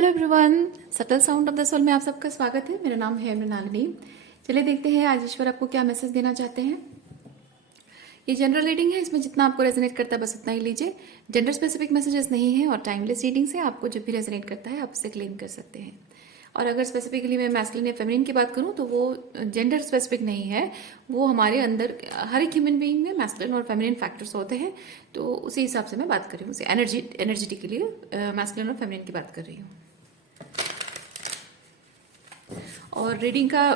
Hello everyone, subtle sound of the soul में आप सबका स्वागत है। मेरा नाम है मृणालिनी। चलिए देखते हैं आज ईश्वर आपको क्या मैसेज देना चाहते हैं। ये जनरल रीडिंग है, इसमें जितना आपको रेजोनेट करता है बस उतना ही लीजिए। जेंडर स्पेसिफिक मैसेजेस नहीं है और टाइमलेस रीडिंग से आपको जब भी रेजोनेट करता है आप उसे क्लेम कर सकते हैं। और अगर स्पेसिफिकली मैं मैस्कुलिन या फेमिनिन की बात करूं तो वो जेंडर स्पेसिफिक नहीं है, वो हमारे अंदर हर एक ह्यूमन बीइंग में मैस्कुलिन और फेमिनिन फैक्टर्स होते हैं। तो उसी हिसाब से मैं बात कर रही हूँ, उसे एनर्जेटिकली मैस्कुलिन और फेमिनिन की बात कर रही हूँ। और रीडिंग का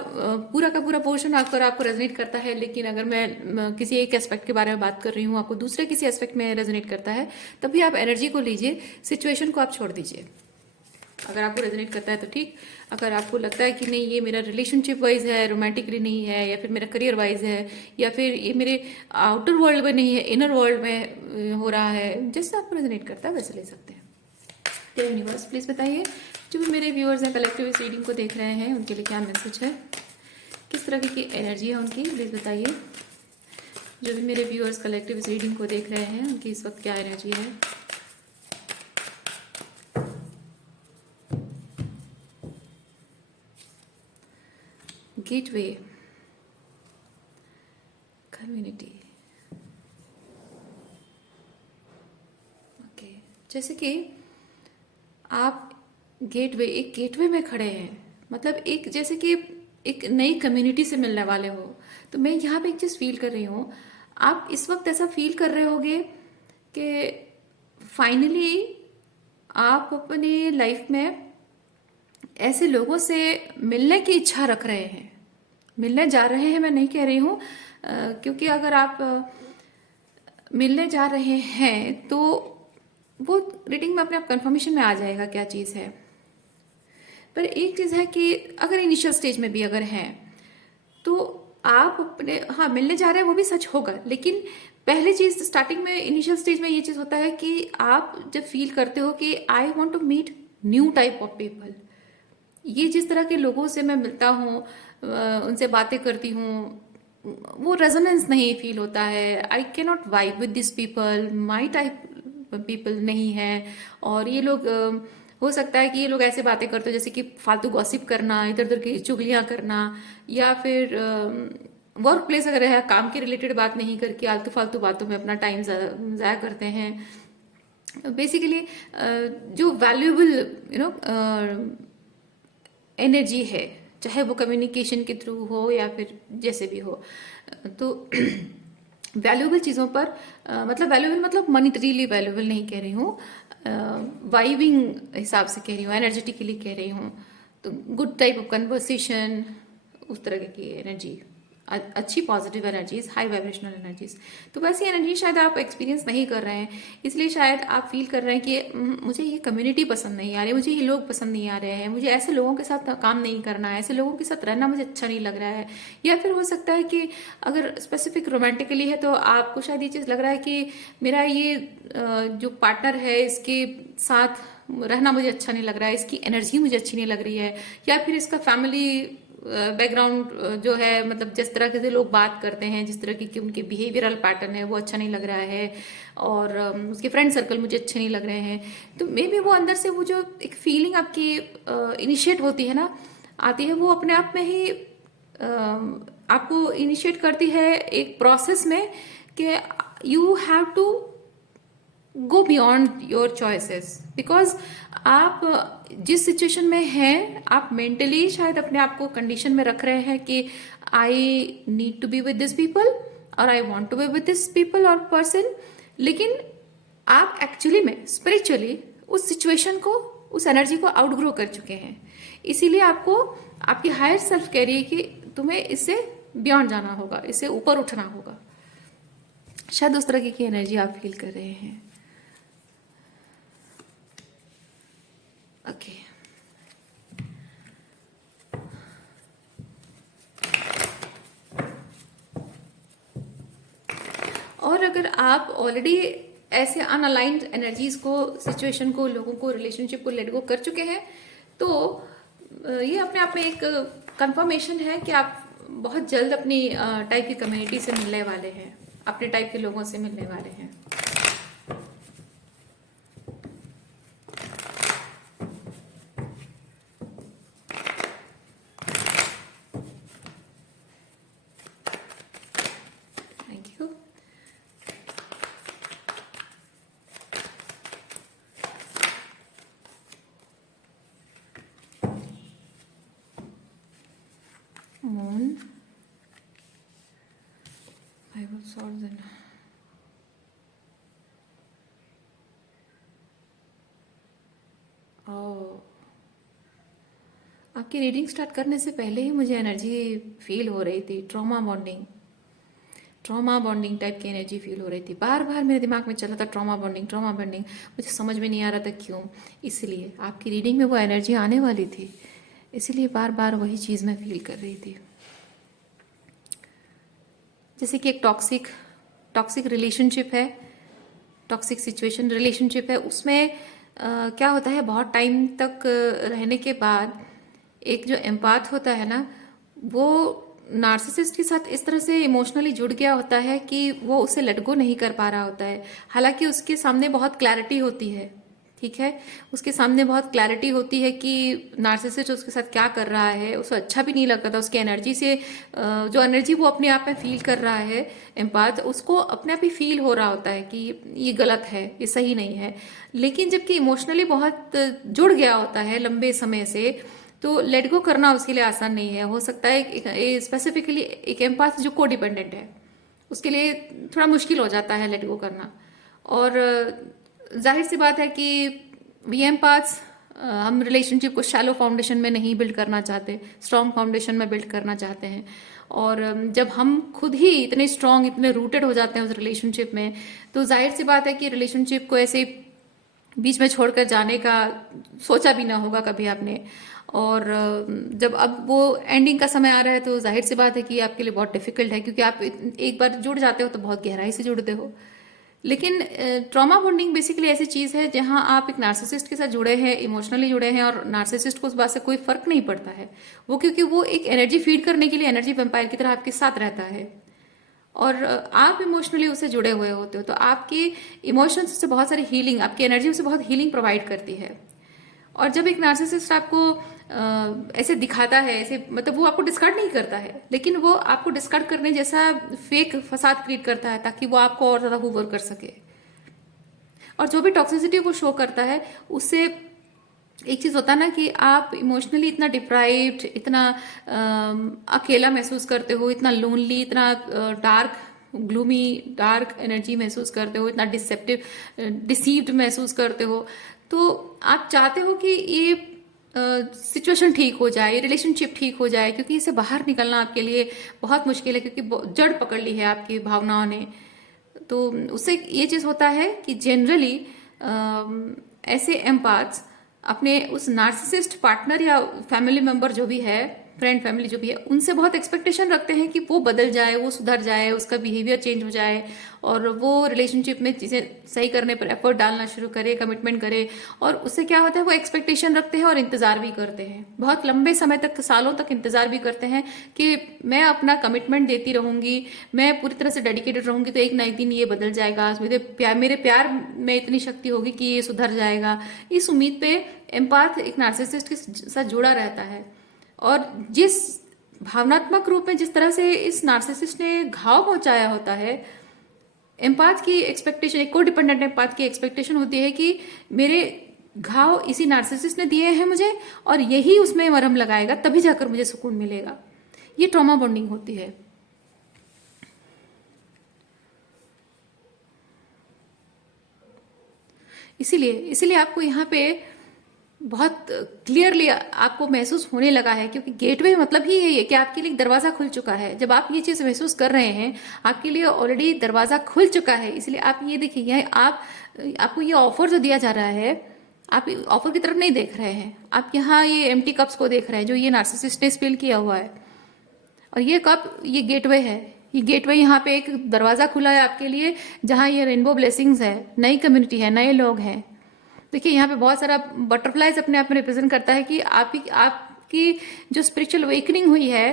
पूरा पोर्शन आपको रेजोनेट करता है, लेकिन अगर मैं किसी एक एस्पेक्ट के बारे में बात कर रही हूँ, आपको दूसरे किसी एस्पेक्ट में रेजोनेट करता है, तभी आप एनर्जी को लीजिए, सिचुएशन को आप छोड़ दीजिए। अगर आपको रेजोनेट करता है तो ठीक, अगर आपको लगता है कि नहीं ये मेरा रिलेशनशिप वाइज है, रोमांटिकली नहीं है, या फिर मेरा करियर वाइज है, या फिर ये मेरे आउटर वर्ल्ड में नहीं है, इनर वर्ल्ड में हो रहा है, जैसे आपको रेजोनेट करता है वैसे ले सकते हैं। तो यूनिवर्स प्लीज बताइए, जो भी मेरे व्यूअर्स हैं कलेक्टिव इस रीडिंग को देख रहे हैं, उनके लिए क्या मैसेज है, किस तरह की एनर्जी है उनकी, प्लीज बताइए। जो भी मेरे व्यूअर्स कलेक्टिव इस रीडिंग को देख रहे हैं उनकी इस वक्त क्या एनर्जी है। Gateway, community. ओके, जैसे कि आप एक गेटवे में खड़े हैं, मतलब एक जैसे कि एक नई कम्युनिटी से मिलने वाले हो। तो मैं यहाँ पे एक चीज़ फील कर रही हूँ, आप इस वक्त ऐसा फील कर रहे होगे कि फाइनली आप अपनी लाइफ में ऐसे लोगों से मिलने की इच्छा रख रहे हैं, मिलने जा रहे हैं। मैं नहीं कह रही हूँ क्योंकि अगर आप मिलने जा रहे हैं तो वो रीडिंग में अपने आप कंफर्मेशन में आ जाएगा क्या चीज़ है। पर एक चीज़ है कि अगर इनिशियल स्टेज में भी अगर हैं तो आप अपने, हाँ मिलने जा रहे हैं वो भी सच होगा, लेकिन पहली चीज़ स्टार्टिंग में इनिशियल स्टेज में ये चीज़ होता है कि आप जब फील करते हो कि I want to meet new type of people, ये जिस तरह के लोगों से मैं मिलता हूँ, उनसे बातें करती हूँ, वो रेजोनेंस नहीं फील होता है। I can not vibe with this people, my type people नहीं है। और ये लोग हो सकता है कि ये लोग ऐसे बातें करते हो जैसे कि फालतू गॉसिप करना, इधर उधर की चुगलियाँ करना, या फिर वर्क प्लेस अगर है काम के रिलेटेड बात नहीं करके आलतू फालतू बातों में अपना टाइम ज़ाया करते हैं। बेसिकली जो वैल्यूएबल एनर्जी है, चाहे वो कम्युनिकेशन के थ्रू हो या फिर जैसे भी हो, तो वैल्यूएबल चीज़ों पर मतलब वैल्यूएबल मतलब मॉनिटरीली वैल्यूएबल नहीं कह रही हूँ, वाइबिंग हिसाब से कह रही हूँ, एनर्जेटिकली कह रही हूँ। तो गुड टाइप ऑफ कन्वर्सेशन, उस तरह की एनर्जी, अच्छी positive energies, high vibrational energies. तो वैसी एनर्जी शायद आप एक्सपीरियंस नहीं कर रहे हैं, इसलिए शायद आप फील कर रहे हैं कि मुझे ये कम्युनिटी पसंद नहीं आ रही, मुझे ये लोग पसंद नहीं आ रहे हैं, मुझे ऐसे लोगों के साथ काम नहीं करना है, ऐसे लोगों के साथ रहना मुझे अच्छा नहीं लग रहा है। या फिर हो सकता है कि अगर स्पेसिफिक रोमांटिकली है तो आपको शायद ये चीज़ लग रहा है कि मेरा ये जो पार्टनर है इसके साथ रहना मुझे अच्छा नहीं लग रहा है, इसकी एनर्जी मुझे अच्छी नहीं लग रही है, या फिर इसका फैमिली बैकग्राउंड जो है, मतलब जिस तरह से लोग बात करते हैं, जिस तरह की उनके बिहेवियरल पैटर्न है वो अच्छा नहीं लग रहा है, और उसके फ्रेंड सर्कल मुझे अच्छे नहीं लग रहे हैं। तो मे बी वो अंदर से वो जो एक फीलिंग आपकी इनिशिएट होती है ना, आती है, वो अपने आप में ही आपको इनिशिएट करती है एक प्रोसेस में कि you have to go beyond your choices, because आप जिस सिचुएशन में हैं, आप मेंटली शायद अपने आप को कंडीशन में रख रहे हैं कि I need to be with this people और I want to be with this people और पर्सन, लेकिन आप एक्चुअली में स्पिरिचुअली उस सिचुएशन को, उस एनर्जी को आउटग्रो कर चुके हैं। इसीलिए आपको आपकी हायर सेल्फ कह रही है कि तुम्हें इससे बियॉन्ड जाना होगा, इससे ऊपर उठना होगा। शायद उस तरह की एनर्जी आप फील कर रहे हैं। ओके, और अगर आप ऑलरेडी ऐसे अनअलाइंड एनर्जीज को, सिचुएशन को, लोगों को, रिलेशनशिप को लेट गो कर चुके हैं, तो ये अपने आप में एक कंफर्मेशन है कि आप बहुत जल्द अपनी टाइप की कम्युनिटी से मिलने वाले हैं, अपने टाइप के लोगों से मिलने वाले हैं। सॉर्ट देना। ओह, आपकी रीडिंग स्टार्ट करने से पहले ही मुझे एनर्जी फील हो रही थी। ट्रॉमा बॉन्डिंग टाइप की एनर्जी फील हो रही थी। बार बार मेरे दिमाग में चला था ट्रॉमा बॉन्डिंग। मुझे समझ में नहीं आ रहा था क्यों। इसलिए आपकी रीडिंग में वो एनर्जी आने वाली थी, इसीलिए बार बार वही चीज़ मैं फील कर रही थी। जैसे कि एक टॉक्सिक रिलेशनशिप है, टॉक्सिक सिचुएशन रिलेशनशिप है, उसमें क्या होता है, बहुत टाइम तक रहने के बाद एक जो एम्पाथ होता है ना, वो नार्सिसिस्ट के साथ इस तरह से इमोशनली जुड़ गया होता है कि वो उसे लेट गो नहीं कर पा रहा होता है। हालांकि उसके सामने बहुत क्लैरिटी होती है, ठीक है, उसके सामने बहुत क्लैरिटी होती है कि नार्सिसिस्ट उसके साथ क्या कर रहा है, उसे अच्छा भी नहीं लगता था। उसकी एनर्जी से जो एनर्जी वो अपने आप में फील कर रहा है एम्पाथ, उसको अपने आप ही फील हो रहा होता है कि ये गलत है, ये सही नहीं है। लेकिन जबकि इमोशनली बहुत जुड़ गया होता है लंबे समय से, तो लेट गो करना उसके लिए आसान नहीं है। हो सकता है स्पेसिफिकली एक एम्पाथ जो को डिपेंडेंट है, उसके लिए थोड़ा मुश्किल हो जाता है लेट गो करना। और जाहिर सी बात है कि वी एम्पाथ्स हम रिलेशनशिप को शैलो फाउंडेशन में नहीं बिल्ड करना चाहते, स्ट्रॉन्ग फाउंडेशन में बिल्ड करना चाहते हैं। और जब हम खुद ही इतने स्ट्रॉन्ग, इतने रूटेड हो जाते हैं उस रिलेशनशिप में, तो जाहिर सी बात है कि रिलेशनशिप को ऐसे बीच में छोड़कर जाने का सोचा भी ना होगा कभी आपने। और जब अब वो एंडिंग का समय आ रहा है, तो जाहिर सी बात है कि आपके लिए बहुत डिफिकल्ट है, क्योंकि आप एक बार जुड़ जाते हो तो बहुत गहराई से जुड़ते हो। लेकिन ट्रॉमा बॉन्डिंग बेसिकली ऐसी चीज़ है जहां आप एक नार्सिसिस्ट के साथ जुड़े हैं, इमोशनली जुड़े हैं, और नार्सिसिस्ट को उस बात से कोई फर्क नहीं पड़ता है। वो क्योंकि वो एक एनर्जी फीड करने के लिए एनर्जी वेम्पायर की तरह आपके साथ रहता है, और आप इमोशनली उससे जुड़े हुए होते हो, तो आपकी इमोशंस से बहुत सारी हीलिंग, आपकी एनर्जी उसे बहुत हीलिंग प्रोवाइड करती है। और जब एक नार्सिसिस्ट आपको ऐसे दिखाता है, ऐसे मतलब वो आपको डिस्कार्ड नहीं करता है, लेकिन वो आपको डिस्कार्ड करने जैसा फेक फसाद क्रिएट करता है ताकि वो आपको और ज्यादा हुवर कर सके। और जो भी टॉक्सिसिटी वो शो करता है, उससे एक चीज होता है ना कि आप इमोशनली इतना डिप्राइव्ड, इतना अकेला महसूस करते हो, इतना लोनली, इतना डार्क, ग्लूमी, डार्क एनर्जी महसूस करते हो, इतना डिसीव्ड महसूस करते हो। तो आप चाहते हो कि ये सिचुएशन ठीक हो जाए, रिलेशनशिप ठीक हो जाए, क्योंकि इससे बाहर निकलना आपके लिए बहुत मुश्किल है, क्योंकि जड़ पकड़ ली है आपकी भावनाओं ने। तो उससे ये चीज होता है कि जनरली ऐसे एम्पाथ्स अपने उस नार्सिसिस्ट पार्टनर या फैमिली मेंबर जो भी है, फ्रेंड फैमिली जो भी है, उनसे बहुत एक्सपेक्टेशन रखते हैं कि वो बदल जाए, वो सुधर जाए, उसका बिहेवियर चेंज हो जाए, और वो रिलेशनशिप में चीज़ें सही करने पर एफर्ट डालना शुरू करे, कमिटमेंट करे। और उससे क्या होता है, वो एक्सपेक्टेशन रखते हैं और इंतजार भी करते हैं, बहुत लंबे समय तक, सालों तक इंतजार भी करते हैं कि मैं अपना कमिटमेंट देती रहूंगी, मैं पूरी तरह से डेडिकेटेड रहूंगी, तो एक ना एक दिन ये बदल जाएगा, मेरे प्यार में इतनी शक्ति होगी कि ये सुधर जाएगा। इस उम्मीद पे एम्पाथ एक नार्सिसिस्ट के साथ जुड़ा रहता है। और जिस भावनात्मक रूप में जिस तरह से इस नार्सिसिस्ट ने घाव पहुंचाया होता है, एम्पाथ की एक्सपेक्टेशन, एक को डिपेंडेंट एम्पाथ की एक्सपेक्टेशन होती है कि मेरे घाव इसी नार्सिसिस्ट ने दिए हैं मुझे, और यही उसमें मरहम लगाएगा, तभी जाकर मुझे सुकून मिलेगा। ये ट्रॉमा बॉन्डिंग होती है। इसीलिए आपको यहाँ पे बहुत क्लियरली आपको महसूस होने लगा है, क्योंकि गेटवे मतलब ही यही है कि आपके लिए एक दरवाजा खुल चुका है। जब आप ये चीज महसूस कर रहे हैं, आपके लिए ऑलरेडी दरवाजा खुल चुका है। इसलिए आप ये देखिए, यह आपको ये ऑफर जो दिया जा रहा है, आप ऑफर की तरफ नहीं देख रहे हैं, आप यहाँ ये एम्प्टी कप्स को देख रहे हैं जो ये नार्सिसिस्ट ने स्पिल किया हुआ है। और ये कप, ये गेटवे है, ये गेटवे, यहाँ पे एक दरवाजा खुला है आपके लिए, जहाँ ये रेनबो ब्लेसिंग्स है, नई कम्युनिटी है, नए लोग हैं। देखिए यहाँ पे बहुत सारा बटरफ्लाइज अपने आप में रिप्रेजेंट करता है कि आपकी जो स्पिरिचुअल अवेकनिंग हुई है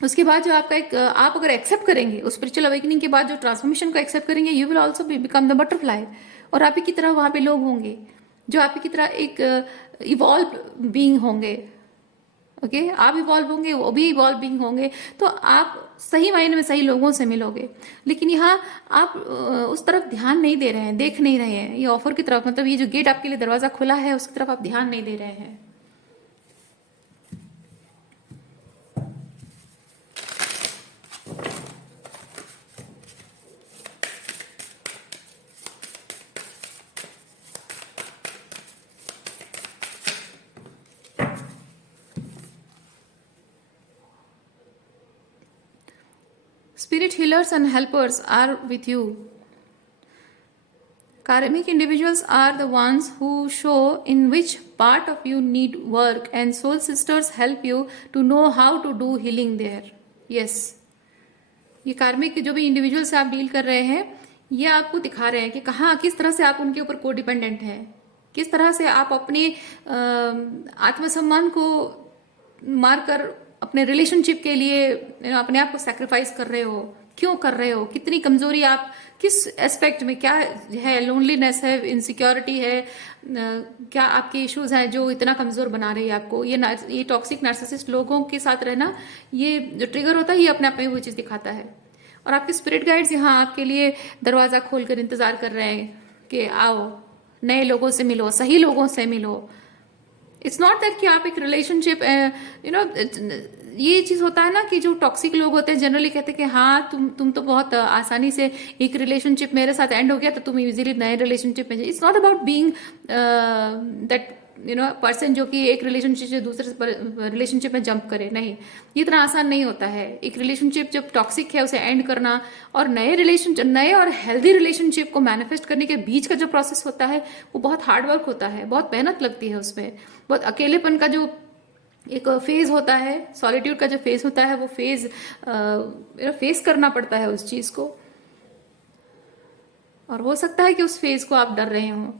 उसके बाद जो आपका एक, आप अगर एक्सेप्ट करेंगे उस स्पिरिचुअल अवेकनिंग के बाद जो ट्रांसफॉर्मेशन को एक्सेप्ट करेंगे, you will also become the butterfly. और आप ही की तरह वहां पे लोग होंगे जो आप ही की तरह एक इवॉल्व बीइंग होंगे। ओके, आप इवॉल्व होंगे, वो भी इवॉल्व बीइंग होंगे, तो आप सही मायने में सही लोगों से मिलोगे। लेकिन यहाँ आप उस तरफ ध्यान नहीं दे रहे हैं, देख नहीं रहे हैं, ये ऑफर की तरफ, मतलब ये जो गेट आपके लिए दरवाजा खुला है उसकी तरफ आप ध्यान नहीं दे रहे हैं। Spirit healers and helpers are with you. Karmic individuals are the ones who show in which part of you need work, and soul sisters help you to know how to do healing there. Yes, ये कार्मिक जो भी individual से आप deal कर रहे हैं, ये आपको दिखा रहे हैं कि कहाँ किस तरह से आप उनके ऊपर को डिपेंडेंट हैं, किस तरह से आप अपने आत्मसम्मान को मारकर अपने रिलेशनशिप के लिए अपने आप को सैक्रिफाइस कर रहे हो, क्यों कर रहे हो, कितनी कमजोरी आप किस एस्पेक्ट में, क्या है, लोनलीनेस है, इनसिक्योरिटी है, क्या आपके इश्यूज हैं जो इतना कमजोर बना रही है आपको। ये टॉक्सिक नार्सिसिस्ट लोगों के साथ रहना, ये जो ट्रिगर होता है, ये अपने आप में वो चीज दिखाता है। और आपके स्पिरिट गाइड्स यहाँ आपके लिए दरवाजा खोलकर इंतजार कर रहे हैं कि आओ, नए लोगों से मिलो, सही लोगों से मिलो। इट्स नॉट दैट कि आप एक रिलेशनशिप ये चीज होता है ना कि जो टॉक्सिक लोग होते हैं जनरली कहते हैं कि हाँ तुम तो बहुत आसानी से एक रिलेशनशिप मेरे साथ एंड हो गया तो तुम इजीली नए रिलेशनशिप में। It's not about being that person जो कि एक रिलेशनशिप से दूसरे रिलेशनशिप में जंप करे, नहीं, ये इतना आसान नहीं होता है। एक रिलेशनशिप जब टॉक्सिक है उसे एंड करना और नए और हेल्दी रिलेशनशिप को मैनिफेस्ट करने के बीच का जो प्रोसेस होता है वो बहुत हार्ड वर्क होता है, बहुत मेहनत लगती है उसमें, बहुत अकेलेपन का जो एक फेज होता है, सॉलिट्यूड का जो फेज होता है, वो फेज फेस करना पड़ता है उस चीज को। और हो सकता है कि उस फेज को आप डर रहे हो,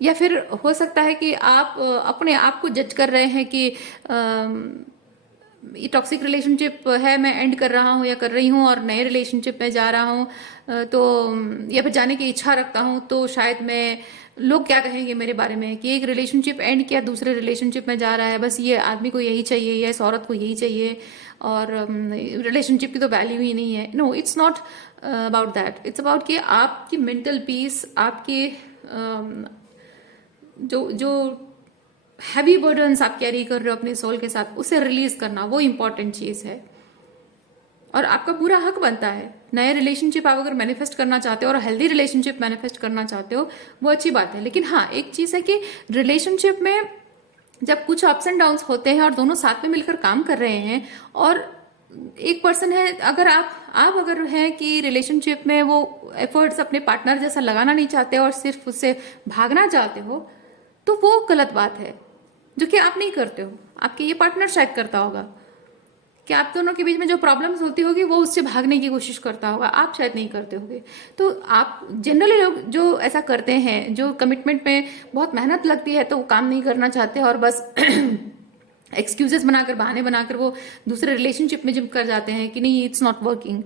या फिर हो सकता है कि आप अपने आप को जज कर रहे हैं कि ये टॉक्सिक रिलेशनशिप है, मैं एंड कर रहा हूँ या कर रही हूँ और नए रिलेशनशिप में जा रहा हूँ, तो या फिर जाने की इच्छा रखता हूँ, तो शायद मैं, लोग क्या कहेंगे मेरे बारे में कि एक रिलेशनशिप एंड किया, दूसरे रिलेशनशिप में जा रहा है, बस ये आदमी को यही चाहिए या इस औरत को यही चाहिए, और रिलेशनशिप की तो वैल्यू ही नहीं है। No, it's not about that. It's about कि आपकी मेंटल पीस, आपके जो हैवी बर्डन्स आप कैरी कर रहे हो अपने सोल के साथ, उसे रिलीज करना, वो इंपॉर्टेंट चीज है। और आपका पूरा हक बनता है। नए रिलेशनशिप आप अगर मैनिफेस्ट करना चाहते हो और हेल्दी रिलेशनशिप मैनिफेस्ट करना चाहते हो, वो अच्छी बात है। लेकिन हाँ, एक चीज है कि रिलेशनशिप में जब कुछ अप्स एंड डाउन्स होते हैं और दोनों साथ में मिलकर काम कर रहे हैं, और एक पर्सन है, अगर आप अगर हैं कि रिलेशनशिप में वो एफर्ट्स अपने पार्टनर जैसा लगाना नहीं चाहते और सिर्फ उससे भागना चाहते हो, तो वो गलत बात है, जो कि आप नहीं करते हो। आपके ये पार्टनर शायद करता होगा कि आप दोनों के बीच में जो प्रॉब्लम्स होती होगी वो उससे भागने की कोशिश करता होगा, आप शायद नहीं करते होगे। तो आप जनरली लोग जो ऐसा करते हैं, जो कमिटमेंट में बहुत मेहनत लगती है तो वो काम नहीं करना चाहते और बस एक्सक्यूजेस बनाकर, बहाने बनाकर वो दूसरे रिलेशनशिप में जंप कर जाते हैं कि नहीं, इट्स नॉट वर्किंग।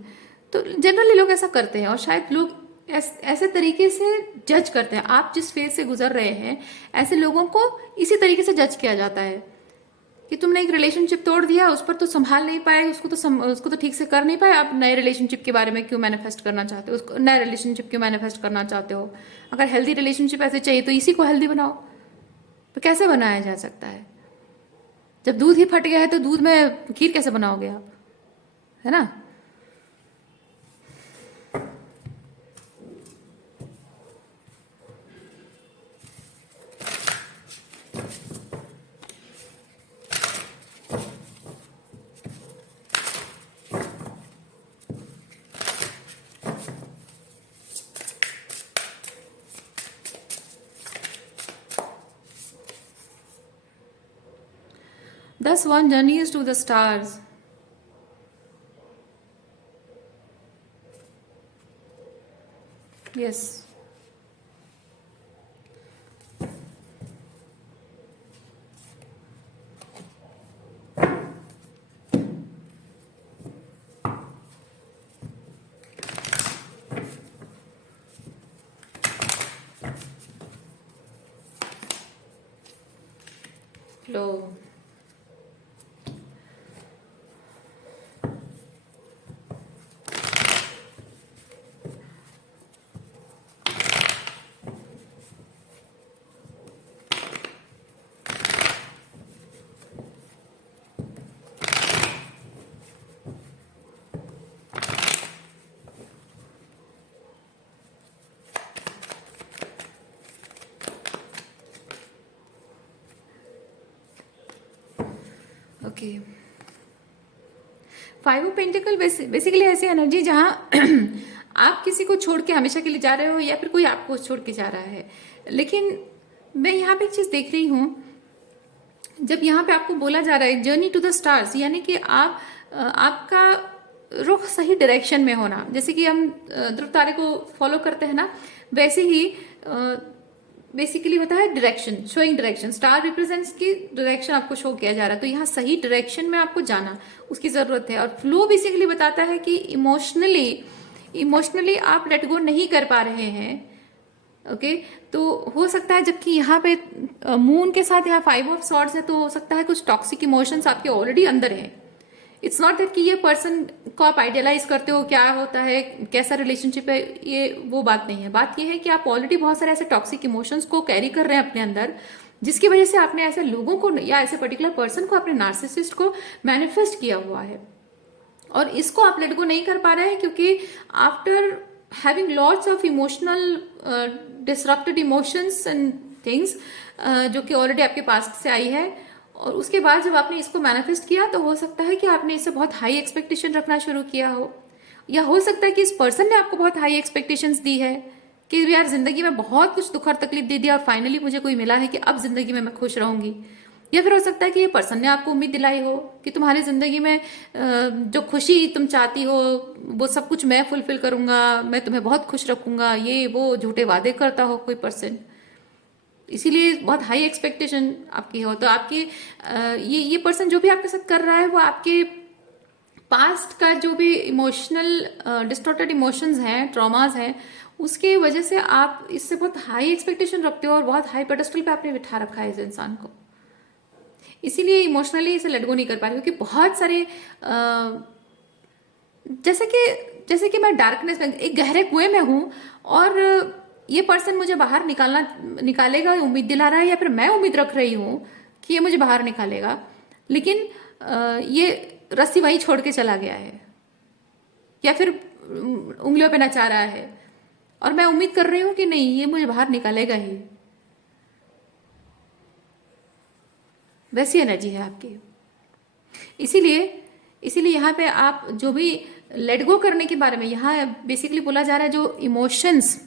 तो जनरली लोग ऐसा करते हैं और शायद लोग ऐसे तरीके से जज करते हैं। आप जिस फेज से गुजर रहे हैं, ऐसे लोगों को इसी तरीके से जज किया जाता है कि तुमने एक रिलेशनशिप तोड़ दिया, उस पर तो संभाल नहीं पाए, उसको तो ठीक से कर नहीं पाए, आप नए रिलेशनशिप के बारे में क्यों मैनिफेस्ट करना चाहते हो, उसको नए रिलेशनशिप क्यों मैनिफेस्ट करना चाहते हो। अगर हेल्दी रिलेशनशिप ऐसे चाहिए तो इसी को हेल्दी बनाओ। तो कैसे बनाया जा सकता है? जब दूध ही फट गया है तो दूध में खीर कैसे बनाओगे आप, है ना? Thus one journeys to the stars. Yes. Flow. Okay. Five of pentacle basically ऐसी एनर्जी जहां आप किसी को छोड़ के हमेशा के लिए जा रहे हो या फिर कोई आपको छोड़ के जा रहा है। लेकिन मैं यहाँ पे एक चीज देख रही हूँ, जब यहाँ पे आपको बोला जा रहा है जर्नी टू द स्टार्स, यानी कि आपका रुख सही डायरेक्शन में होना। जैसे कि हम ध्रुव तारे को फॉलो करते हैं ना, वैसे ही बेसिकली होता है direction, showing direction. Star represents की डायरेक्शन आपको शो किया जा रहा है, तो यहाँ सही डायरेक्शन में आपको जाना उसकी जरूरत है। और फ्लो बेसिकली बताता है कि इमोशनली आप लेट गो नहीं कर पा रहे हैं। ओके तो हो सकता है, जबकि यहाँ पे मून के साथ यहाँ फाइव ऑफ सॉर्ड्स है, तो हो सकता है कुछ टॉक्सिक इमोशंस आपके ऑलरेडी अंदर हैं। इट्स नॉट दैट कि ये पर्सन को आप आइडियलाइज करते हो, क्या होता है, कैसा रिलेशनशिप है, ये वो बात नहीं है। बात ये है कि आप ऑलरेडी बहुत सारे ऐसे टॉक्सिक इमोशंस को कैरी कर रहे हैं अपने अंदर, जिसकी वजह से आपने ऐसे लोगों को या ऐसे पर्टिकुलर पर्सन को, अपने नार्सिसिस्ट को मैनिफेस्ट किया हुआ है। और इसको आप लेट गो नहीं कर पा रहे हैं क्योंकि after having lots of emotional disrupted emotions and things जो कि ऑलरेडी आपके पास से आई है, और उसके बाद जब आपने इसको मैनिफेस्ट किया तो हो सकता है कि आपने इससे बहुत हाई एक्सपेक्टेशन रखना शुरू किया हो, या हो सकता है कि इस पर्सन ने आपको बहुत हाई एक्सपेक्टेशंस दी है कि यार जिंदगी में बहुत कुछ दुख और तकलीफ दे दिया और फाइनली मुझे कोई मिला है कि अब जिंदगी में मैं खुश रहूंगी। या फिर हो सकता है कि ये पर्सन ने आपको उम्मीद दिलाई हो कि तुम्हारी जिंदगी में जो खुशी तुम चाहती हो वो सब कुछ मैं फुलफिल करूंगा, मैं तुम्हें बहुत खुश रखूंगा, ये वो झूठे वादे करता हो कोई पर्सन, इसीलिए बहुत हाई एक्सपेक्टेशन आपकी हो। तो आपकी ये पर्सन जो भी आपके साथ कर रहा है वो आपके पास्ट का जो भी इमोशनल डिस्टॉर्टेड इमोशंस हैं, ट्रॉमास हैं, उसके वजह से आप इससे बहुत हाई एक्सपेक्टेशन रखते हो और बहुत हाई पेडेस्टल पे आपने बिठा रखा है इस इंसान को। इसीलिए इमोशनली इसे लेट गो नहीं कर पा रही, क्योंकि बहुत सारे जैसे कि मैं डार्कनेस में, एक गहरे कुएं में हूं और ये पर्सन मुझे बाहर निकालेगा, उम्मीद दिला रहा है, या फिर मैं उम्मीद रख रही हूं कि ये मुझे बाहर निकालेगा, लेकिन ये रस्सी वहीं छोड़ के चला गया है या फिर उंगलियों पे नचा रहा है, और मैं उम्मीद कर रही हूं कि नहीं ये मुझे बाहर निकालेगा ही। वैसी एनर्जी है आपकी। इसीलिए यहाँ पे आप जो भी लेट गो करने के बारे में यहाँ बेसिकली बोला जा रहा है, जो इमोशंस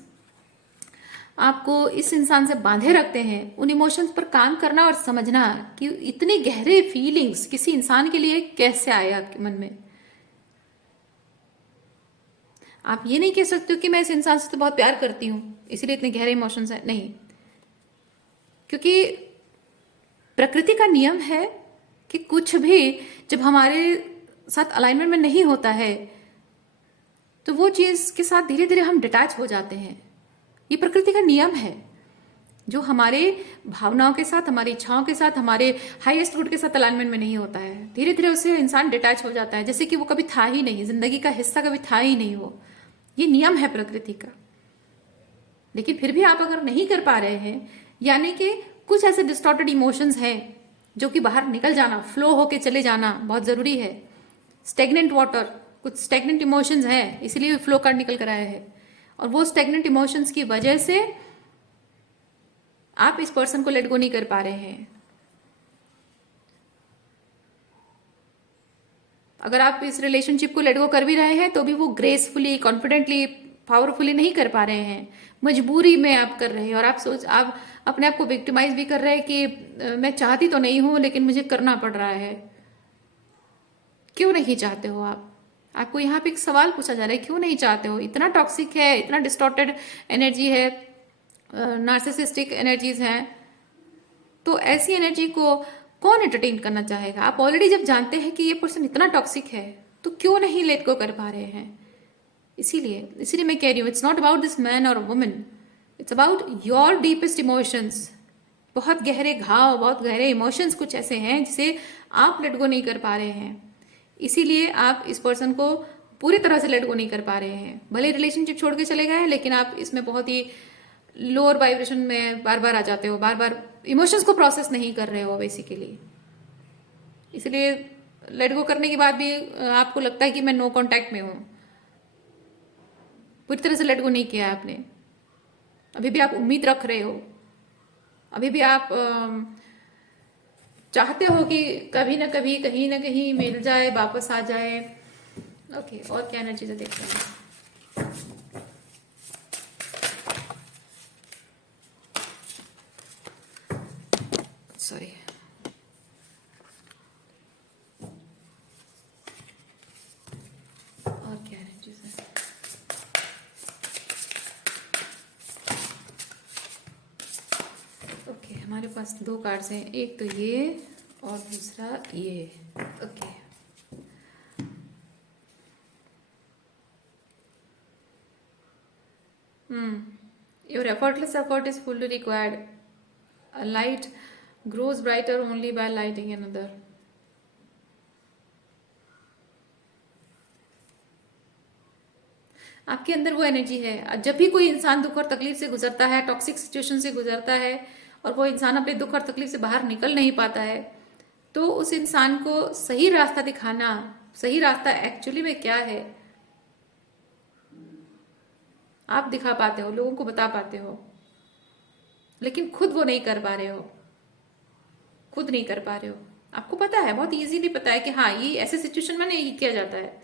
आपको इस इंसान से बांधे रखते हैं, उन इमोशंस पर काम करना और समझना कि इतने गहरे फीलिंग्स किसी इंसान के लिए कैसे आए आपके मन में। आप ये नहीं कह सकते हो कि मैं इस इंसान से तो बहुत प्यार करती हूं इसीलिए इतने गहरे इमोशंस हैं, नहीं, क्योंकि प्रकृति का नियम है कि कुछ भी जब हमारे साथ अलाइनमेंट में नहीं होता है तो वो चीज के साथ धीरे धीरे हम डिटैच हो जाते हैं। ये प्रकृति का नियम है, जो हमारे भावनाओं के साथ, हमारी इच्छाओं के साथ, हमारे हाईएस्ट गुड के साथ अलाइनमेंट में नहीं होता है, धीरे धीरे उससे इंसान डिटैच हो जाता है, जैसे कि वो कभी था ही नहीं, जिंदगी का हिस्सा कभी था ही नहीं वो। ये नियम है प्रकृति का। लेकिन फिर भी आप अगर नहीं कर पा रहे हैं, यानी कि कुछ ऐसे डिस्टॉर्टेड इमोशंस हैं जो कि बाहर निकल जाना, फ्लो होके चले जाना बहुत जरूरी है। स्टेगनेंट वाटर, कुछ स्टेगनेंट इमोशंस हैं, इसीलिए फ्लो कार्ड निकल कर आया है, और वो स्टेगनेंट इमोशंस की वजह से आप इस पर्सन को लेट गो नहीं कर पा रहे हैं। अगर आप इस रिलेशनशिप को लेट गो कर भी रहे हैं तो भी वो ग्रेसफुली, कॉन्फिडेंटली, पावरफुली नहीं कर पा रहे हैं, मजबूरी में आप कर रहे हैं। और आप अपने आप को विक्टिमाइज भी कर रहे हैं कि मैं चाहती तो नहीं हूं लेकिन मुझे करना पड़ रहा है। क्यों नहीं चाहते हो आप? आपको यहाँ पे एक सवाल पूछा जा रहा है, क्यों नहीं चाहते हो? इतना टॉक्सिक है, इतना डिस्टॉर्टेड एनर्जी है, नार्सिसिस्टिक एनर्जीज हैं, तो ऐसी एनर्जी को कौन एंटरटेन करना चाहेगा? आप ऑलरेडी जब जानते हैं कि ये पर्सन इतना टॉक्सिक है तो क्यों नहीं लेट गो कर पा रहे हैं? इसीलिए मैं कह रही हूँ, it's not about this man और women, it's about your deepest emotions. बहुत गहरे घाव, बहुत गहरे इमोशंस कुछ ऐसे हैं जिसे आप लेट गो नहीं कर पा रहे हैं। इसीलिए आप इस पर्सन को पूरी तरह से लेट गो नहीं कर पा रहे हैं। भले रिलेशनशिप छोड़ के चले गए हैं, लेकिन आप इसमें बहुत ही लोअर वाइब्रेशन में बार बार आ जाते हो, बार बार इमोशंस को प्रोसेस नहीं कर रहे हो बेसिकली। इसलिए लेट गो करने के बाद भी आपको लगता है कि मैं नो कांटेक्ट में हूं। पूरी तरह से लेट गो नहीं किया है आपने, अभी भी आप उम्मीद रख रहे हो, अभी भी आप चाहते हो कि कभी ना कभी, कहीं ना कहीं मिल जाए, वापस आ जाए, ओके, और क्या एनर्जी से देखते हैं? सॉरी, और क्या एनर्जी से? ओके, हमारे पास दो कार्ड्स हैं, एक तो ये और दूसरा ये। Okay, your effortless effort is fully required. A light grows brighter only by lighting another. आपके अंदर वो एनर्जी है। जब भी कोई इंसान दुख और तकलीफ से गुजरता है, टॉक्सिक सिचुएशन से गुजरता है, और वो इंसान अपने दुख और तकलीफ से बाहर निकल नहीं पाता है, तो उस इंसान को सही रास्ता दिखाना, सही रास्ता एक्चुअली में क्या है, आप दिखा पाते हो, लोगों को बता पाते हो, लेकिन खुद वो नहीं कर पा रहे हो। खुद नहीं कर पा रहे हो। आपको पता है, बहुत इजीली पता है कि हाँ, ये ऐसे सिचुएशन में नहीं किया जाता है,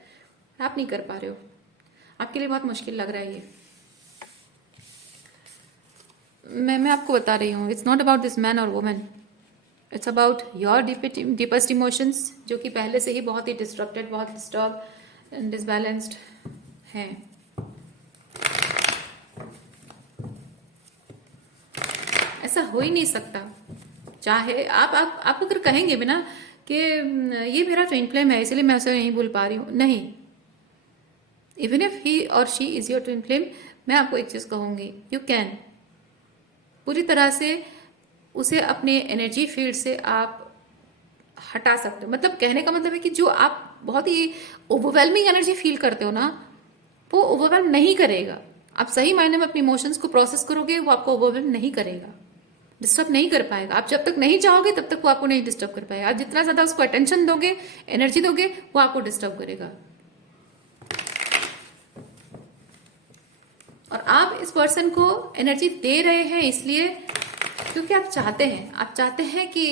आप नहीं कर पा रहे हो। आपके लिए बहुत मुश्किल लग रहा है ये। मैं आपको बता रही हूँ, it's not about this man और women, it's about your deepest emotions, जो कि पहले से ही बहुत ही डिस्ट्रक्टेड, बहुत डिस्टर्ब एंड डिसबैलेंस्ड हैं। ऐसा हो ही नहीं सकता। चाहे आप अगर कहेंगे भी ना कि ये मेरा ट्विन फ्लेम है इसलिए मैं उसे नहीं भूल पा रही हूँ, नहीं। इवन इफ ही और she is your twin flame, मैं आपको एक चीज कहूंगी, यू कैन पूरी तरह से उसे अपने एनर्जी फील्ड से आप हटा सकते हो। मतलब कहने का मतलब है कि जो आप बहुत ही ओवरवेलमिंग एनर्जी फील करते हो ना, वो ओवरवेलम नहीं करेगा। आप सही मायने में अपने इमोशंस को प्रोसेस करोगे, वो आपको ओवरवेलम नहीं करेगा, डिस्टर्ब नहीं कर पाएगा। आप जब तक नहीं चाहोगे तब तक वो आपको नहीं डिस्टर्ब कर पाएगा। आप जितना ज्यादा उसको अटेंशन दोगे, एनर्जी दोगे, वो आपको डिस्टर्ब करेगा। और आप इस पर्सन को एनर्जी दे रहे हैं इसलिए क्योंकि आप चाहते हैं कि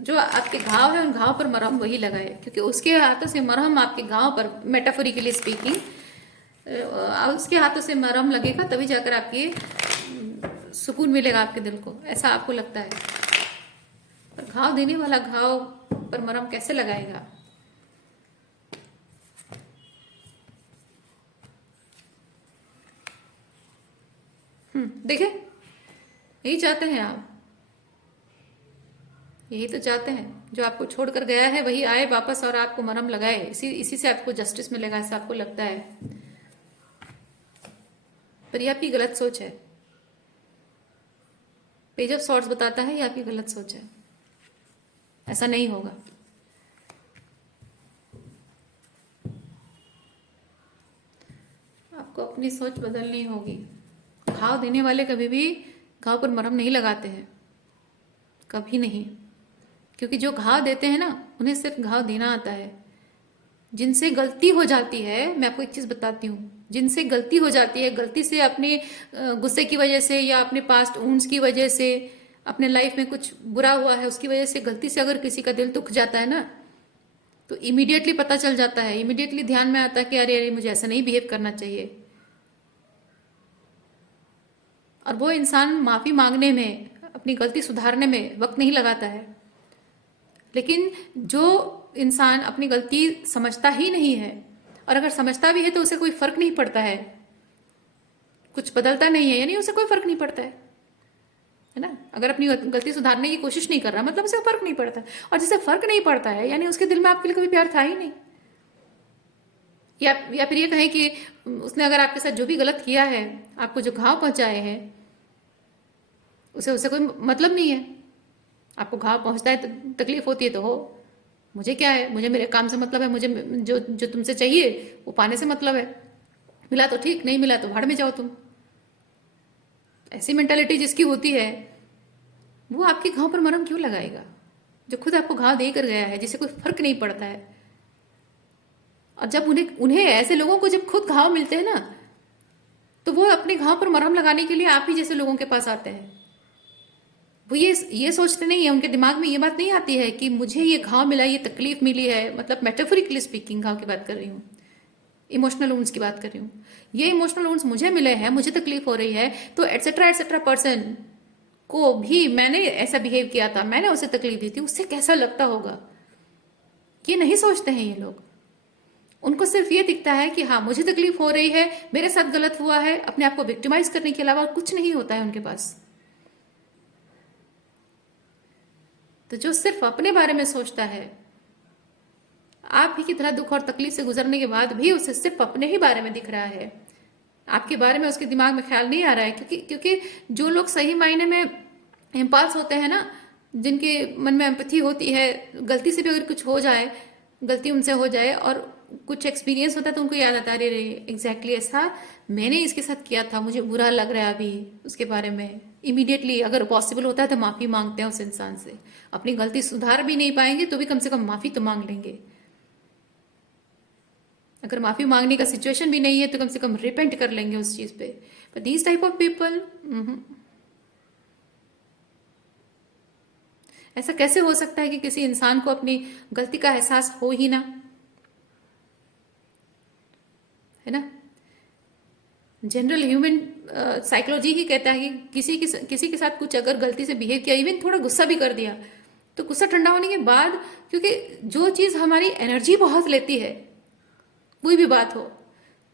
जो आपके घाव है उन घाव पर मरहम वही लगाए, क्योंकि उसके हाथों से मरहम आपके घाव पर, मेटाफोरिकली स्पीकिंग, उसके हाथों से मरहम लगेगा तभी जाकर आपकी सुकून मिलेगा आपके दिल को, ऐसा आपको लगता है। पर घाव देने वाला घाव पर मरहम कैसे लगाएगा? देखे, यही चाहते हैं आप, यही तो चाहते हैं। जो आपको छोड़कर गया है वही आए वापस और आपको मरहम लगाए, इसी से आपको जस्टिस मिलेगा, ऐसा आपको लगता है। पर ये आपकी गलत सोच है। पेज ऑफ सॉर्ट्स बताता है ये आपकी गलत सोच है, ऐसा नहीं होगा। आपको अपनी सोच बदलनी होगी। घाव देने वाले कभी भी घाव पर मरहम नहीं लगाते हैं, कभी नहीं। क्योंकि जो घाव देते हैं ना, उन्हें सिर्फ घाव देना आता है। जिनसे गलती हो जाती है, मैं आपको एक चीज बताती हूँ, जिनसे गलती हो जाती है, गलती से अपने गुस्से की वजह से या अपने पास्ट ऊंड्स की वजह से, अपने लाइफ में कुछ बुरा हुआ है उसकी वजह से गलती से अगर किसी का दिल दुख जाता है ना, तो इमीडिएटली पता चल जाता है, इमीडिएटली ध्यान में आता है कि अरे अरे मुझे ऐसा नहीं बिहेव करना चाहिए। और वो इंसान माफी मांगने में, अपनी गलती सुधारने में वक्त नहीं लगाता है। लेकिन जो इंसान अपनी गलती समझता ही नहीं है, और अगर समझता भी है तो उसे कोई फर्क नहीं पड़ता है, कुछ बदलता नहीं है, यानी उसे कोई फर्क नहीं पड़ता है ना। अगर अपनी गलती सुधारने की कोशिश नहीं कर रहा मतलब उसे फर्क नहीं पड़ता। और जिसे फर्क नहीं पड़ता है यानी उसके दिल में आपके लिए कभी प्यार था ही नहीं। या फिर ये कहें कि उसने अगर आपके साथ जो भी गलत किया है, आपको जो घाव पहुंचाए हैं, उसे कोई मतलब नहीं है। आपको घाव पहुंचता है, तकलीफ होती है तो हो, मुझे क्या है, मुझे मेरे काम से मतलब है, मुझे जो जो तुमसे चाहिए वो पाने से मतलब है। मिला तो ठीक, नहीं मिला तो भाड़ में जाओ तुम। ऐसी मेंटालिटी जिसकी होती है वो आपके घाव पर मरहम क्यों लगाएगा, जो खुद आपको घाव देकर गया है, जिसे कोई फर्क नहीं पड़ता है। और जब उन्हें ऐसे लोगों को जब खुद घाव मिलते हैं ना, तो वो अपने घाव पर मरहम लगाने के लिए आप ही जैसे लोगों के पास आते हैं। वो ये सोचते नहीं है, उनके दिमाग में ये बात नहीं आती है कि मुझे ये घाव मिला, ये तकलीफ मिली है, मतलब मेटाफोरिकली स्पीकिंग घाव की बात कर रही हूँ। इमोशनल वुंड्स की बात कर रही हूँ, ये इमोशनल वुंड्स मुझे मिले हैं, मुझे तकलीफ हो रही है, तो एटसेट्रा पर्सन को भी मैंने ऐसा बिहेव किया था, मैंने उसे तकलीफ दी थी, उससे कैसा लगता होगा, ये नहीं सोचते हैं ये लोग। उनको सिर्फ ये दिखता है कि हाँ मुझे तकलीफ हो रही है, मेरे साथ गलत हुआ है, अपने आप को विक्टिमाइज करने के अलावा कुछ नहीं होता है उनके पास। तो जो सिर्फ अपने बारे में सोचता है, आप ही की तरह दुख और तकलीफ से गुजरने के बाद भी उसे सिर्फ अपने ही बारे में दिख रहा है, आपके बारे में उसके दिमाग में ख्याल नहीं आ रहा है। क्योंकि जो लोग सही मायने में इम्पल्स होते हैं ना, जिनके मन में एम्पैथी होती है, गलती से भी अगर कुछ हो जाए, गलती उनसे हो जाए और कुछ एक्सपीरियंस होता है, तो उनको याद आता है, अरे एग्जैक्टली ऐसा मैंने इसके साथ किया था, मुझे बुरा लग रहा है अभी उसके बारे में। इमीडिएटली अगर पॉसिबल होता है तो माफ़ी मांगते हैं उस इंसान से। अपनी गलती सुधार भी नहीं पाएंगे तो भी कम से कम माफ़ी तो मांग लेंगे। अगर माफ़ी मांगने का सिचुएशन भी नहीं है तो कम से कम रिपेंट कर लेंगे उस चीज़ पे। पर दीज टाइप ऑफ पीपल, ऐसा कैसे हो सकता है कि किसी इंसान को अपनी गलती का एहसास हो ही ना, है ना। जनरल ह्यूमन साइकोलॉजी ही कहता है कि किसी के साथ कुछ अगर गलती से बिहेव किया, इवन थोड़ा गुस्सा भी कर दिया, तो गुस्सा ठंडा होने के बाद, क्योंकि जो चीज़ हमारी एनर्जी बहुत लेती है, कोई भी बात हो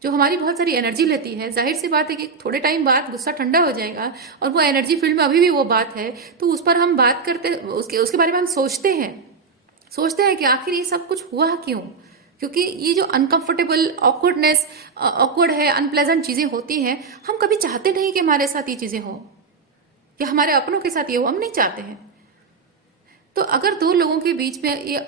जो हमारी बहुत सारी एनर्जी लेती है, जाहिर सी बात है कि थोड़े टाइम बाद गुस्सा ठंडा हो जाएगा और वो एनर्जी फील्ड में अभी भी वो बात है, तो उस पर हम बात करते, उसके बारे में हम सोचते हैं कि आखिर ये सब कुछ हुआ क्यों। क्योंकि ये जो अनकंफर्टेबल ऑकवर्डनेस, ऑकवर्ड है, अनप्लेजेंट चीज़ें होती हैं, हम कभी चाहते नहीं कि हमारे साथ ये चीज़ें हो या हमारे अपनों के साथ ये हो, हम नहीं चाहते हैं। तो अगर दो लोगों के बीच में ये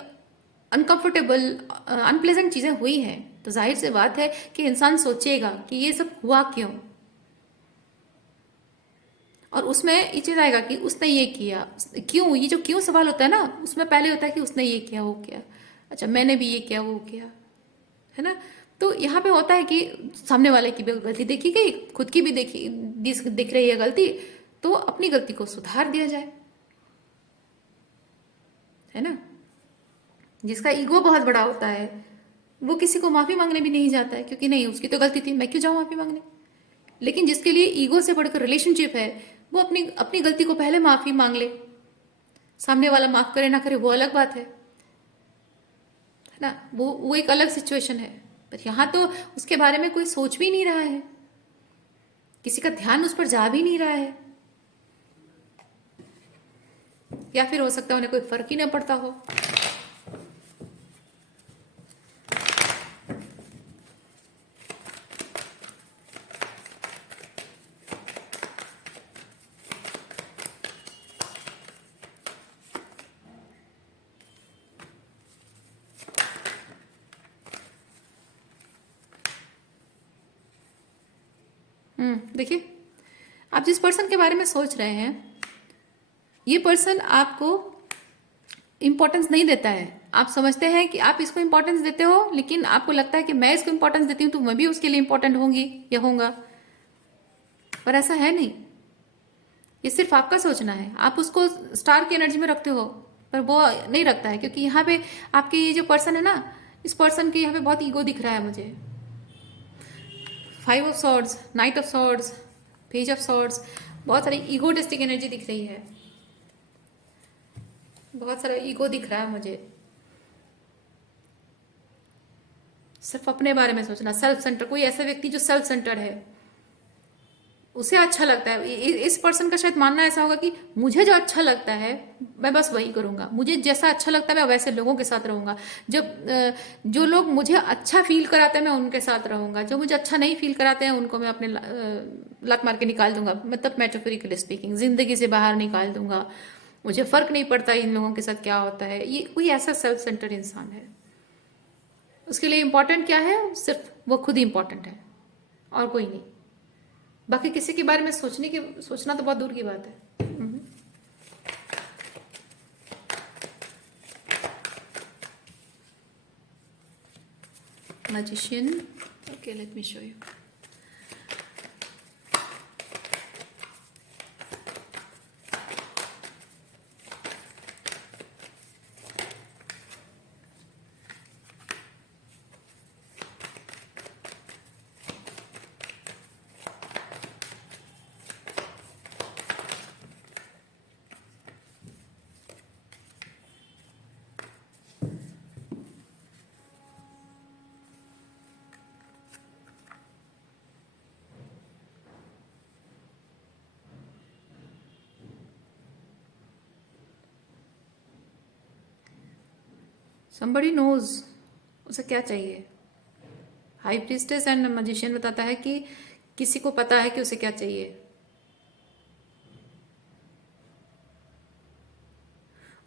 अनकंफर्टेबल अनप्लेजेंट चीज़ें हुई हैं, तो जाहिर सी बात है कि इंसान सोचेगा कि ये सब हुआ क्यों, और उसमें ये चीज़ आएगा कि उसने ये किया क्यों। ये जो क्यों सवाल होता है ना, उसमें पहले होता है कि उसने ये किया, वो किया, अच्छा मैंने भी ये किया, वो किया, है ना। तो यहाँ पे होता है कि सामने वाले की भी गलती देखी गई, खुद की भी दिख रही है गलती, तो अपनी गलती को सुधार दिया जाए, है ना। जिसका ईगो बहुत बड़ा होता है वो किसी को माफ़ी मांगने भी नहीं जाता है, क्योंकि नहीं उसकी तो गलती थी, मैं क्यों जाऊँ माफ़ी मांगने। लेकिन जिसके लिए ईगो से बढ़कर रिलेशनशिप है, वो अपनी अपनी गलती को पहले माफ़ी मांग ले, सामने वाला माफ़ करे ना करे वो अलग बात है ना, वो एक अलग सिचुएशन है। पर यहाँ तो उसके बारे में कोई सोच भी नहीं रहा है, किसी का ध्यान उस पर जा भी नहीं रहा है, या फिर हो सकता है उन्हें कोई फर्क ही ना पड़ता हो। देखिए, आप जिस पर्सन के बारे में सोच रहे हैं, ये पर्सन आपको इंपॉर्टेंस नहीं देता है। आप समझते हैं कि आप इसको इंपॉर्टेंस देते हो, लेकिन आपको लगता है कि मैं इसको इंपॉर्टेंस देती हूँ तो मैं भी उसके लिए इंपॉर्टेंट होंगी या होऊंगा, पर ऐसा है नहीं। ये सिर्फ आपका सोचना है, आप उसको स्टार की एनर्जी में रखते हो, पर वो नहीं रखता है। क्योंकि यहाँ पे आपके ये जो पर्सन है ना, इस पर्सन के यहाँ पे बहुत ईगो दिख रहा है मुझे। 5 of swords, night of swords, page of swords, बहुत सारी ईगोटिस्टिक एनर्जी दिख रही है, बहुत सारा ईगो दिख रहा है मुझे। सिर्फ अपने बारे में सोचना, सेल्फ सेंटर। कोई ऐसा व्यक्ति जो सेल्फ सेंटर है, उसे अच्छा लगता है, इस पर्सन का शायद मानना ऐसा होगा कि मुझे जो अच्छा लगता है मैं बस वही करूंगा, मुझे जैसा अच्छा लगता है मैं वैसे लोगों के साथ रहूंगा, जो लोग मुझे अच्छा फील कराते हैं मैं उनके साथ रहूंगा, जो मुझे अच्छा नहीं फील कराते हैं उनको मैं अपने लात मार के निकाल दूंगा, मतलब मेटाफोरिकली स्पीकिंग, जिंदगी से बाहर निकाल दूंगा। मुझे फर्क नहीं पड़ता इन लोगों के साथ क्या होता है। ये कोई ऐसा सेल्फ सेंटर्ड इंसान है, उसके लिए इंपॉर्टेंट क्या है, सिर्फ वो खुद ही इंपॉर्टेंट है और कोई नहीं। बाकी किसी के बारे में सोचना तो बहुत दूर की बात है। Magician, okay let me show you. somebody knows उसे क्या चाहिए। हाई प्रीस्टेस एंड मैजिशियन बताता है कि किसी को पता है कि उसे क्या चाहिए,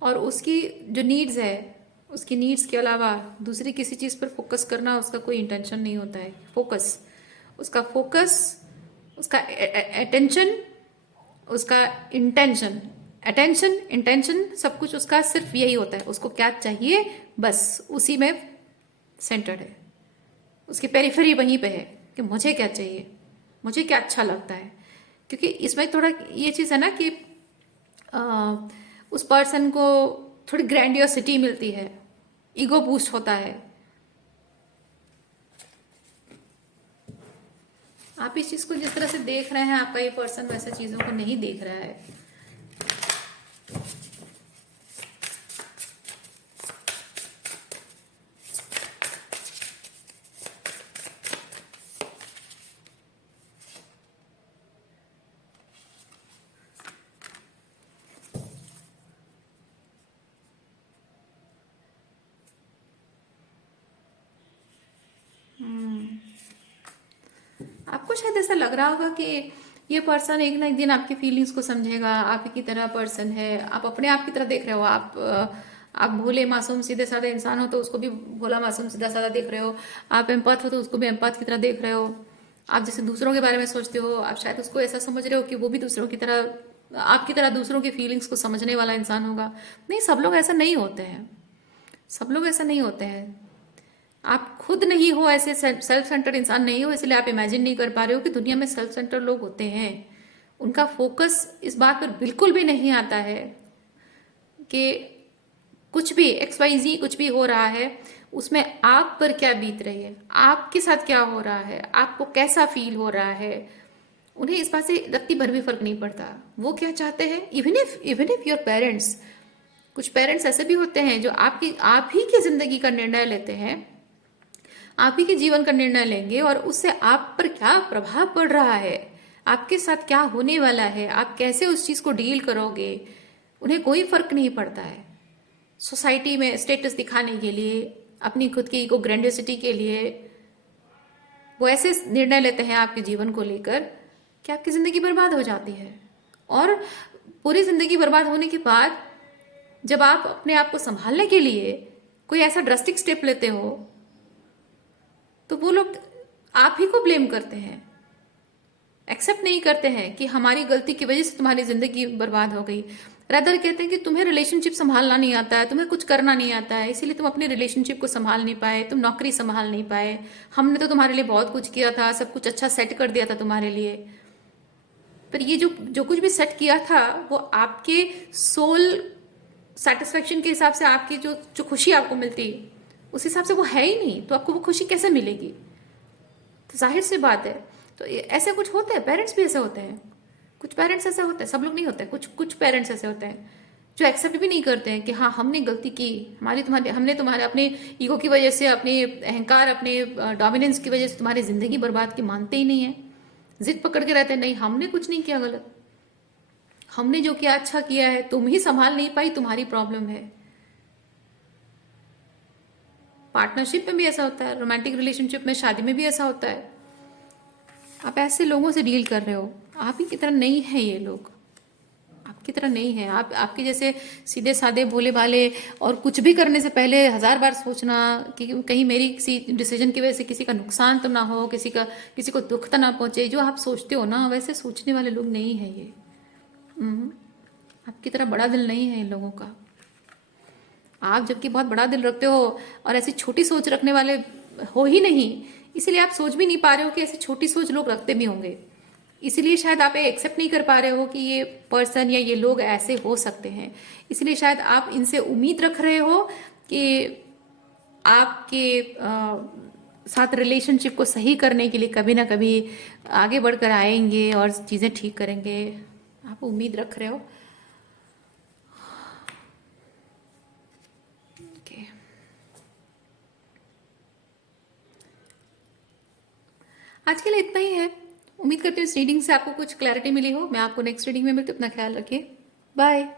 और उसकी जो नीड्स है, उसकी नीड्स के अलावा दूसरी किसी चीज़ पर फोकस करना उसका कोई इंटेंशन नहीं होता है। फोकस उसका अटेंशन, उसका इंटेंशन, अटेंशन इंटेंशन सब कुछ उसका सिर्फ यही होता है, उसको क्या चाहिए बस उसी में सेंटर्ड है। उसकी पेरिफेरी वहीं पे है कि मुझे क्या चाहिए, मुझे क्या अच्छा लगता है। क्योंकि इसमें थोड़ा ये चीज़ है ना कि उस पर्सन को थोड़ी ग्रैंडियोसिटी मिलती है, ईगो बूस्ट होता है। आप इस चीज़ को जिस तरह से देख रहे हैं, आपका ये पर्सन वैसे चीज़ों को नहीं देख रहा है। आपको शायद ऐसा लग रहा होगा कि ये पर्सन एक ना एक दिन आपकी फीलिंग्स को समझेगा, आप की तरह पर्सन है, आप अपने आप की तरह देख रहे हो। आप भोले मासूम सीधे साधे इंसान हो तो उसको भी भोला मासूम सीधा साधा देख रहे हो। आप एम्पैथ हो तो उसको भी एम्पैथ की तरह देख रहे हो। आप जैसे दूसरों के बारे में सोचते हो, आप शायद उसको ऐसा समझ रहे हो कि वो भी दूसरों की तरह, आपकी तरह दूसरों की फीलिंग्स को समझने वाला इंसान होगा। नहीं, सब लोग ऐसा नहीं होते हैं, सब लोग ऐसा नहीं होते हैं। आप खुद नहीं हो ऐसे, सेल्फ सेंटर्ड इंसान नहीं हो, इसलिए आप इमेजिन नहीं कर पा रहे हो कि दुनिया में सेल्फ सेंटर्ड लोग होते हैं। उनका फोकस इस बात पर बिल्कुल भी नहीं आता है कि कुछ भी XYZ कुछ भी हो रहा है उसमें आप पर क्या बीत रही है, आपके साथ क्या हो रहा है, आपको कैसा फील हो रहा है। उन्हें इस बात से रत्ती भर भी फर्क नहीं पड़ता। वो क्या चाहते हैं, इवन इफ योर पेरेंट्स, कुछ पेरेंट्स ऐसे भी होते हैं जो आप ही की जिंदगी का निर्णय लेते हैं, आप ही के जीवन का निर्णय लेंगे और उससे आप पर क्या प्रभाव पड़ रहा है, आपके साथ क्या होने वाला है, आप कैसे उस चीज को डील करोगे, उन्हें कोई फर्क नहीं पड़ता है। सोसाइटी में स्टेटस दिखाने के लिए, अपनी खुद की इको ग्रैंडियोसिटी के लिए वो ऐसे निर्णय लेते हैं आपके जीवन को लेकर कि आपकी जिंदगी बर्बाद हो जाती है। और पूरी जिंदगी बर्बाद होने के बाद जब आप अपने आप को संभालने के लिए कोई ऐसा ड्रास्टिक स्टेप लेते हो तो वो लोग आप ही को ब्लेम करते हैं, एक्सेप्ट नहीं करते हैं कि हमारी गलती की वजह से तुम्हारी जिंदगी बर्बाद हो गई। रादर कहते हैं कि तुम्हें रिलेशनशिप संभालना नहीं आता है, तुम्हें कुछ करना नहीं आता है, इसीलिए तुम अपनी रिलेशनशिप को संभाल नहीं पाए, तुम नौकरी संभाल नहीं पाए। हमने तो तुम्हारे लिए बहुत कुछ किया था, सब कुछ अच्छा सेट कर दिया था तुम्हारे लिए, पर ये जो जो कुछ भी सेट किया था वो आपके सोल सेटिस्फेक्शन के हिसाब से, आपकी जो जो खुशी आपको मिलती उस हिसाब से वो है ही नहीं, तो आपको वो खुशी कैसे मिलेगी। तो जाहिर सी बात है। तो ऐसे कुछ होते हैं, पेरेंट्स भी ऐसे होते हैं, कुछ पेरेंट्स ऐसे होते हैं, सब लोग नहीं होते, कुछ कुछ पेरेंट्स ऐसे होते हैं जो एक्सेप्ट भी नहीं करते हैं कि हाँ हमने गलती की, हमने तुम्हारे अपने ईगो की वजह से, अपने अहंकार, अपने डोमिनेंस की वजह से तुम्हारी जिंदगी बर्बाद की, मानते ही नहीं है, जिद पकड़ के रहते हैं, नहीं हमने कुछ नहीं किया गलत, हमने जो किया अच्छा किया है, तुम ही संभाल नहीं पाई, तुम्हारी प्रॉब्लम है। पार्टनरशिप में भी ऐसा होता है, रोमांटिक रिलेशनशिप में, शादी में भी ऐसा होता है। आप ऐसे लोगों से डील कर रहे हो, आप ही की तरह नहीं है ये लोग, आपकी तरह नहीं है। आप आपके जैसे सीधे साधे भोले भाले, और कुछ भी करने से पहले 1000 बार सोचना कि कहीं मेरी किसी डिसीजन की वजह से किसी का नुकसान तो ना हो, किसी को दुख तो ना पहुंचे, जो आप सोचते हो ना वैसे सोचने वाले लोग नहीं है ये। आपकी तरह बड़ा दिल नहीं है इन लोगों का। आप जबकि बहुत बड़ा दिल रखते हो और ऐसी छोटी सोच रखने वाले हो ही नहीं, इसीलिए आप सोच भी नहीं पा रहे हो कि ऐसी छोटी सोच लोग रखते भी होंगे। इसीलिए शायद आप एक्सेप्ट नहीं कर पा रहे हो कि ये पर्सन या ये लोग ऐसे हो सकते हैं। इसलिए शायद आप इनसे उम्मीद रख रहे हो कि आपके साथ रिलेशनशिप को सही करने के लिए कभी ना कभी आगे बढ़कर आएंगे और चीज़ें ठीक करेंगे। आप उम्मीद रख रहे हो। ओके, आज के लिए इतना ही है। उम्मीद करती हूँ इस रीडिंग से आपको कुछ क्लैरिटी मिली हो। मैं आपको नेक्स्ट रीडिंग में मिलती हूँ। अपना ख्याल रखिए। बाय।